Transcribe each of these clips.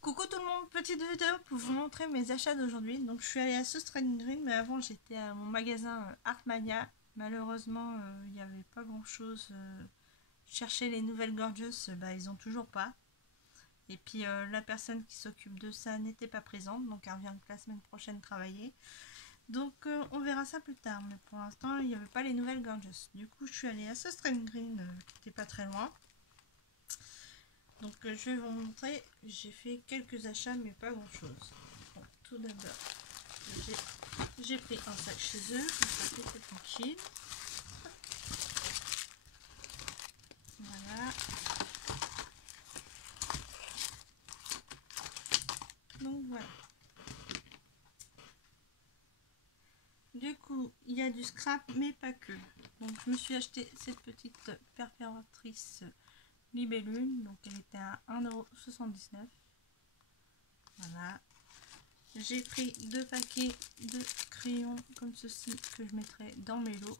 Coucou tout le monde, petite vidéo pour vous montrer mes achats d'aujourd'hui. Donc je suis allée à South Green, mais avant j'étais à mon magasin Artmania. Malheureusement il n'y avait pas grand chose. Je cherchais les nouvelles Gorgeous, ils ont toujours pas. Et puis la personne qui s'occupe de ça n'était pas présente, donc elle revient que la semaine prochaine travailler. Donc on verra ça plus tard, mais pour l'instant il n'y avait pas les nouvelles Gorgeous. Du coup je suis allée à South Green, qui n'était pas très loin. Donc je vais vous montrer, j'ai fait quelques achats mais pas grand chose. Bon, tout d'abord, j'ai pris un sac chez eux, un sac était tranquille. Voilà. Donc voilà. Du coup, il y a du scrap mais pas que. Donc je me suis acheté cette petite perforatrice libellule, donc elle était à 1,79 €. Voilà. J'ai pris 2 paquets de crayons comme ceci que je mettrai dans mes lots.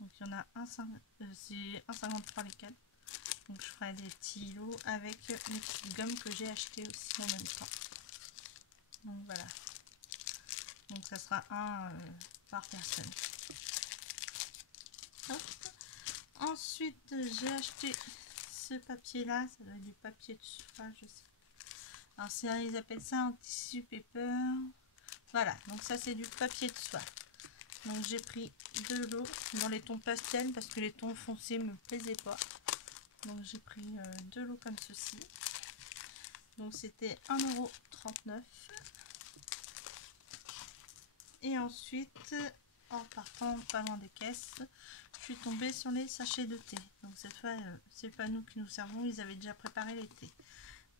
Donc il y en a c'est 1,53 les 4. Donc je ferai des petits lots avec les petites gommes que j'ai achetées aussi en même temps. Donc voilà. Donc ça sera un par personne. Hop. Ensuite j'ai acheté ce papier là, ça doit être du papier de soie, je sais. Alors ça, ils appellent ça un tissu paper. Voilà, donc ça c'est du papier de soie. Donc j'ai pris 2 lots dans les tons pastels parce que les tons foncés me plaisaient pas. Donc j'ai pris 2 lots comme ceci. Donc c'était 1,39 €. Et ensuite, en partant pas loin des caisses, je suis tombée sur les sachets de thé. Donc cette fois, c'est pas nous qui nous servons, ils avaient déjà préparé les thés.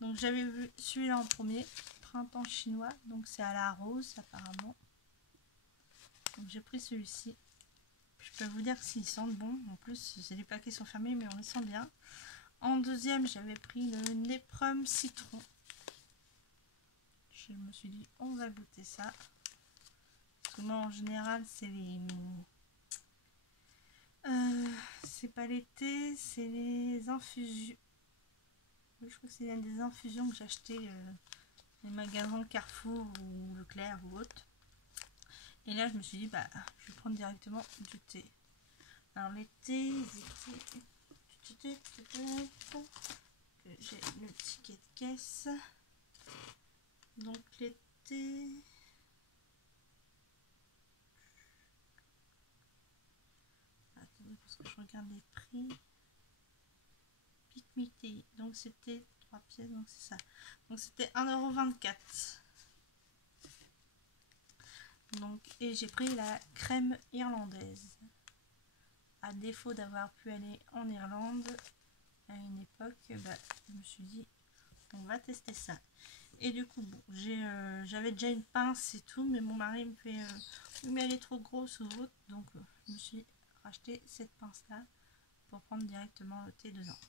Donc j'avais vu celui-là en premier, printemps chinois. Donc c'est à la rose apparemment. Donc j'ai pris celui-ci. Je peux vous dire s'ils sentent bon. En plus, les paquets sont fermés, mais on les sent bien. En deuxième, j'avais pris le Neprum citron. Je me suis dit, on va goûter ça. Parce que moi, en général, c'est les... c'est pas les thés, c'est les infusions. Oui, je crois que c'est des infusions que j'ai achetées les magasins Carrefour ou Leclerc ou autre. Et là, je me suis dit, je vais prendre directement du thé. Alors, les thés, j'ai le ticket de caisse. Donc, les thés. Attendez, parce que je regarde les prix. Pick Me Tea. Donc, c'était 3 pièces, donc c'est ça. Donc, c'était 1,24 €. Donc, et j'ai pris la crème irlandaise. À défaut d'avoir pu aller en Irlande à une époque, je me suis dit on va tester ça. Et du coup, bon, j'avais déjà une pince et tout, mais mon mari me fait mais elle est trop grosse ou autre, donc je me suis racheté cette pince là pour prendre directement le thé dedans.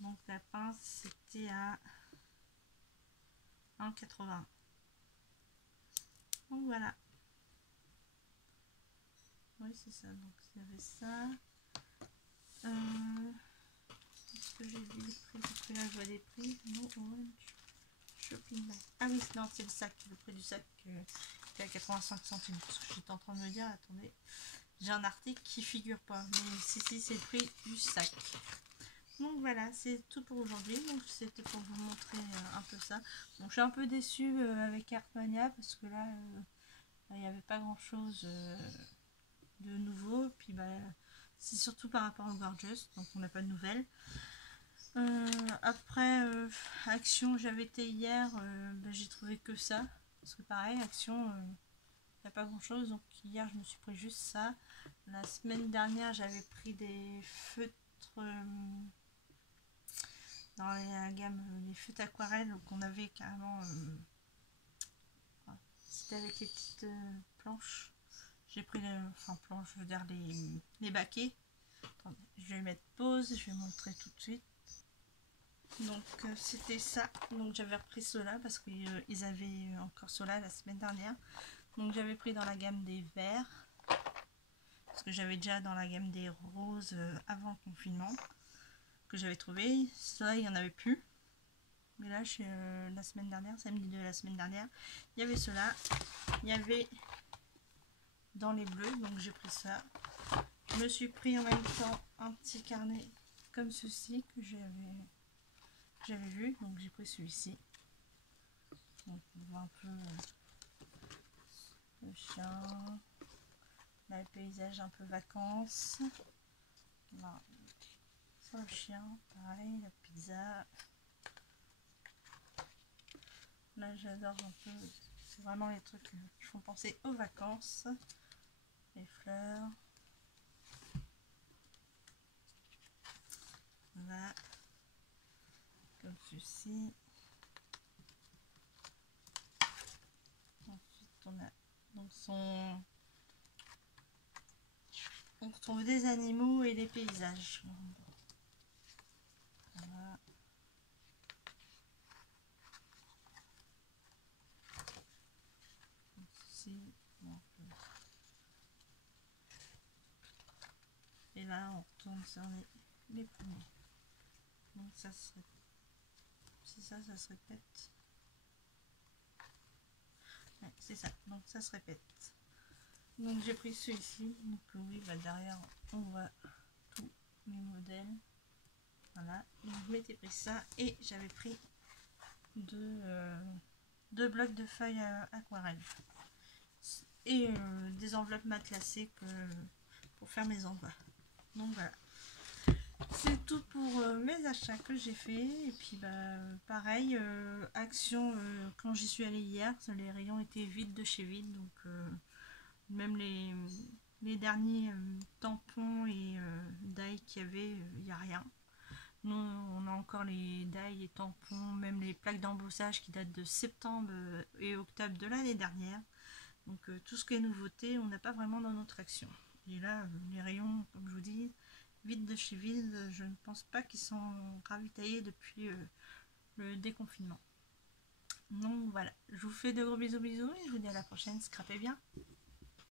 Donc la pince c'était à 1,80 €. Donc voilà. Oui, c'est ça. Donc il y avait ça. Est-ce que j'ai vu les prix? Parce que là je vois les prix. No Orange Shopping Bag. Ah oui, non, c'est le sac. Le prix du sac était à 85 centimes. Parce que j'étais en train de me dire, attendez, j'ai un article qui figure pas. Mais si, c'est le prix du sac. Donc voilà, c'est tout pour aujourd'hui. Donc c'était pour vous montrer un peu ça. Bon, je suis un peu déçue avec Artmania parce que là, il n'y avait pas grand chose de nouveau. Puis c'est surtout par rapport au Gorgeous, donc on n'a pas de nouvelles. Après Action, j'avais été hier, j'ai trouvé que ça. Parce que pareil, Action, il n'y a pas grand chose. Donc hier, je me suis pris juste ça. La semaine dernière, j'avais pris des feutres dans la gamme, les feutres aquarelles. Donc on avait carrément... c'était avec les petites planches. J'ai pris planches, je veux dire les baquets. Attendez, je vais mettre pause, je vais montrer tout de suite. Donc c'était ça. Donc j'avais repris cela parce qu'ils avaient encore cela la semaine dernière. Donc j'avais pris dans la gamme des verts. Parce que j'avais déjà dans la gamme des roses avant le confinement. Que j'avais trouvé. Cela il n'y en avait plus. Mais là, la semaine dernière, samedi de la semaine dernière, il y avait cela. Il y avait dans les bleus, donc j'ai pris ça. Je me suis pris en même temps un petit carnet comme ceci que j'avais vu, donc j'ai pris celui-ci. Donc on voit un peu le chien, là, le paysage un peu vacances. Là, sur le chien, pareil, la pizza. Là j'adore un peu, c'est vraiment les trucs qui font penser aux vacances. Les fleurs. Voilà. Comme ceci. Ensuite on a donc on retrouve des animaux et des paysages. Voilà. Comme ceci. Donc, et là on retourne sur les premiers. Donc ça serait, c'est ça se répète. Ouais, c'est ça, donc ça se répète. Donc j'ai pris celui-ci. Donc oui, bah derrière on voit tous mes modèles. Voilà, donc je m'étais pris ça et j'avais pris deux blocs de feuilles aquarelle et des enveloppes matelassées pour faire mes envois. Donc voilà, c'est tout pour mes achats que j'ai fait. Et puis bah pareil, Action, quand j'y suis allée hier, les rayons étaient vides de chez vide, donc même les derniers tampons et die qu'il y avait, il n'y a rien. Nous on a encore les die et tampons, même les plaques d'embossage qui datent de septembre et octobre de l'année dernière. Donc tout ce qui est nouveauté, on n'a pas vraiment dans notre Action. Et là, les rayons, comme je vous dis, vide de chez vide, je ne pense pas qu'ils sont ravitaillés depuis le déconfinement. Donc voilà, je vous fais de gros bisous et je vous dis à la prochaine, scrapez bien.